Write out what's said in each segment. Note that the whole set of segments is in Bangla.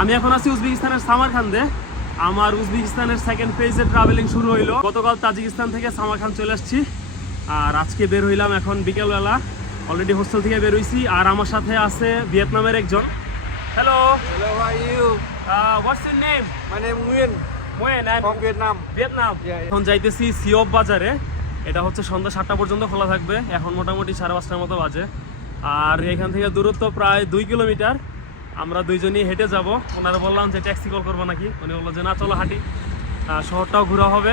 আমি এখন আছি উজবেকিস্তানের সামারখান্দে আমার উজবেকিস্তানের সেকেন্ড ফেজে ট্রাভেলিং শুরু হইল। গতকাল তাজিকিস্তান থেকে সামারখান চলে আসছি। আর আজকে বের হইলাম এখন বিকেলবেলা। অলরেডি হোস্টেল থেকে বের হইছি। আর আমার সাথে আছে ভিয়েতনামের একজন। Hello how are you? What's your name My name মুয়েন মোয়েন from Vietnam. Vietnam yeah. এখন যাইতেছি সিওপ বাজারে এটা হচ্ছে সন্ধ্যা সাতটা পর্যন্ত খোলা থাকবে। এখন মোটামুটি সাড়ে পাঁচটার মতো বাজে। আর এখান থেকে দূরত্ব প্রায় দুই কিলোমিটার। আমরা দুইজনই হেঁটে যাব। ওনারা বললাম যে ট্যাক্সি কল করব নাকি? উনি বলল যে, না, চলো হাঁটি। শহরটাও ঘোরা হবে।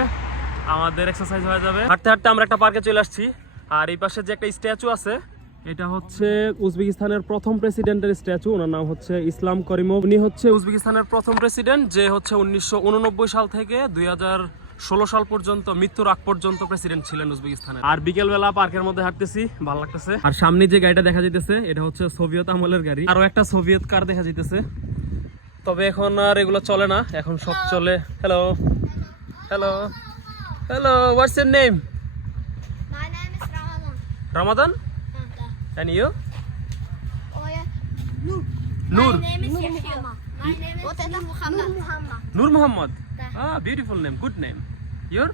আমাদের এক্সারসাইজ হয়ে যাবে। হাঁটতে হাঁটতে আমরা একটা পার্কে চলে আসছি। আর এই পাশে যে একটা স্ট্যাচু আছে, এটা হচ্ছে উজবেকিস্তানের প্রথম প্রেসিডেন্টের স্ট্যাচু ওনার নাম হচ্ছে ইসলাম করিমov উনি হচ্ছে উজবেকিস্তানের প্রথম প্রেসিডেন্ট যে হচ্ছে উনিশশো উননব্বই সাল থেকে দুই হাজার ষোলো সাল পর্যন্ত মৃত্যুর আগ পর্যন্ত প্রেসিডেন্ট ছিলেন উজবেকিস্তানের। আর বিকেল বেলা পার্কের মধ্যে হাঁটতেছি ভালো লাগতেছে। আর সামনে যে গাড়িটা দেখা যাইতেছে এটা হচ্ছে সোভিয়েত আমলের গাড়ি। আরও একটা সোভিয়েত কার দেখা যাইতেছে। তবে এখন আর এগুলো চলে না এখন সব চলে। Hello hello hello what's your name Ramadan and you. Muhammad. Noor Mohammad ah beautiful name good name your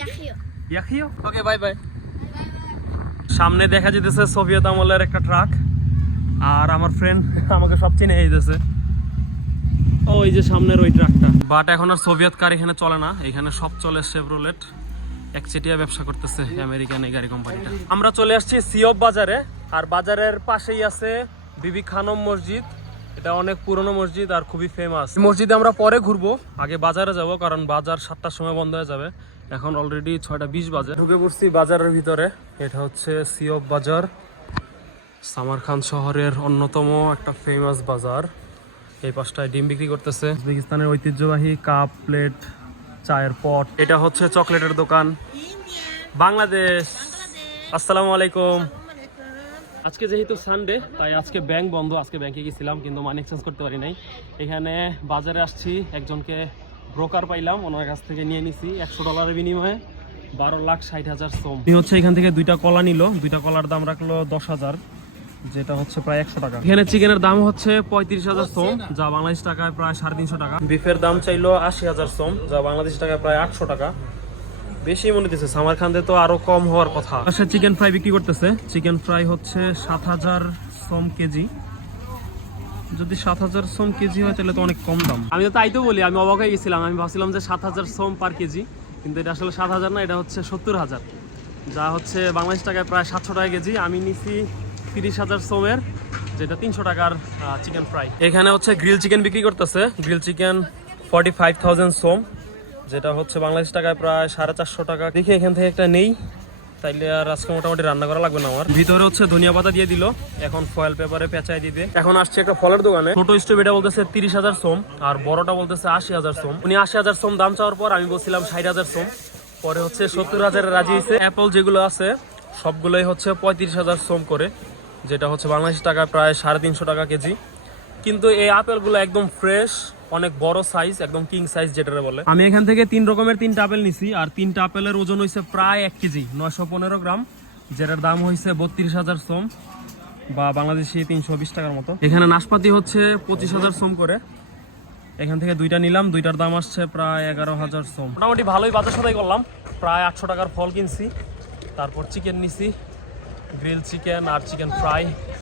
Yahya. ইয়াখিও ওকে বাই বাই সামনে দেখা যেতেছে সোভিয়েত আমলের একটা ট্রাক আর আমার ফ্রেন্ড আমাকে সব চিনে যেতেছে ওই যে সামনের ওই ট্রাকটা বাট এখন আর সোভিয়েত কার এখানে চলে না এখানে সব চলে শেভরোলেট একচেটিয়া ব্যবসা করতেছে আমেরিকান এই গাড়ি কোম্পানিটা আমরা চলে আসছি সিওপ বাজারে আর বাজারের পাশেই আছে বিবি খানম মসজিদ। এটা অনেক পুরনো মসজিদ আর খুবই ফেমাস মসজিদে আমরা পরে ঘুরবো। আগে বাজারে যাব কারণ বাজার সাতটার সময় বন্ধ হয়ে যাবে। এখন অলরেডি ছয়টা বিশ বাজে। ঢুকে পড়ছি বাজারের ভিতরে। এটা হচ্ছে সিওপ বাজার। সামারখান শহরের অন্যতম একটা ফেমাস বাজার। এই পাশটায় ডিম বিক্রি করতেছে। উজবেকিস্তানের ঐতিহ্যবাহী কাপ প্লেট চায়ের পট এটা হচ্ছে চকলেটের দোকান। বাংলাদেশ। আসসালামু আলাইকুম। আজকে যেহেতু সানডে তাই আজকে ব্যাংক বন্ধ। আজকে ব্যাংকে গেছিলাম, কিন্তু মানি এক্সচেঞ্জ করতে পারি নাই। এখানে বাজারে আসছি, একজনকে ব্রোকার পাইলাম, ওনার কাছ থেকে নিয়ে নিছি, একশো ডলারের বিনিময়ে। বারো লাখ ষাট হাজার সোম। হচ্ছে এখান থেকে দুইটা কলা নিল। দুইটা কলার দাম রাখল দশ হাজার, যেটা হচ্ছে প্রায় একশো টাকা। এখানে চিকেনের দাম হচ্ছে পঁয়ত্রিশ হাজার সোম, যা বাংলাদেশ টাকায় প্রায় সাড়ে তিনশো টাকা। বিফের দাম চাইলো আশি হাজার সোম, যা বাংলাদেশ টাকায় প্রায় আটশো টাকা। বেশি মনে দিচ্ছে সামারখান্দে তো আরও কম হওয়ার কথা। পাশে চিকেন ফ্রাই বিক্রি করতেছে। চিকেন ফ্রাই হচ্ছে সাত হাজার সোম কেজি। যদি সাত হাজার সোম কেজি হয় তাহলে তো অনেক কম দাম। আমি তো তাই তো বলি আমি অবাক হয়ে গেছিলাম। আমি ভাবছিলাম যে সাত হাজার সোম পার কেজি কিন্তু এটা আসলে সাত হাজার না এটা হচ্ছে সত্তর হাজার। যা হচ্ছে বাংলাদেশ টাকায় প্রায় সাতশো টাকা কেজি। আমি নিছি তিরিশ হাজার সোমের যেটা তিনশো টাকার চিকেন ফ্রাই এখানে হচ্ছে গ্রিল চিকেন বিক্রি করতেছে। Grill chicken forty five thousand সোম। যেটা হচ্ছে বাংলাদেশ টাকায় প্রায় সাড়ে চারশো টাকা। দেখি এখান থেকে একটা নেই। তাইলে আর আজকে মোটামুটি রান্না করা লাগবে না আমার। ভিতরে হচ্ছে ধনিয়া পাতা দিয়ে দিল। এখন ফয়েল পেপারে পেঁচাই দিবে। এখন আসছে একটা ফলের দোকানে। ছোট স্ট্রবেরিটা বলতেছে তিরিশ হাজার সোম, আর বড়টা বলতেছে আশি হাজার সোম। উনি আশি হাজার সোম দাম চাওয়ার পর আমি বলছিলাম ষাট হাজার সোম। পরে হচ্ছে সত্তর হাজার রাজি হয়েছে। অ্যাপল যেগুলো আছে, সবগুলোই হচ্ছে পঁয়ত্রিশ হাজার সোম করে, যেটা হচ্ছে বাংলাদেশ টাকায় প্রায় সাড়ে তিনশো টাকা কেজি। কিন্তু এই আপেলগুলো একদম ফ্রেশ অনেক বড় সাইজ একদম কিং সাইজ যেটা বলে। আমি এখান থেকে তিন রকমের তিনটা আপেল নিছি আর তিনটা আপেলের ওজন হয়েছে প্রায় এক কেজি নয়শো পনেরো গ্রাম যেটার দাম হয়েছে বত্রিশ হাজার সোম বা বাংলাদেশি তিনশো বিশ টাকার মতো। এখানে নাশপাতি হচ্ছে পঁচিশ হাজার সোম করে। এখান থেকে দুইটা নিলাম দুইটার দাম আসছে প্রায় এগারো হাজার সোম। মোটামুটি ভালোই বাজার সদাই করলাম। প্রায় আটশো টাকার ফল কিনছি তারপর চিকেন নিছি গ্রিল চিকেন আর চিকেন ফ্রাই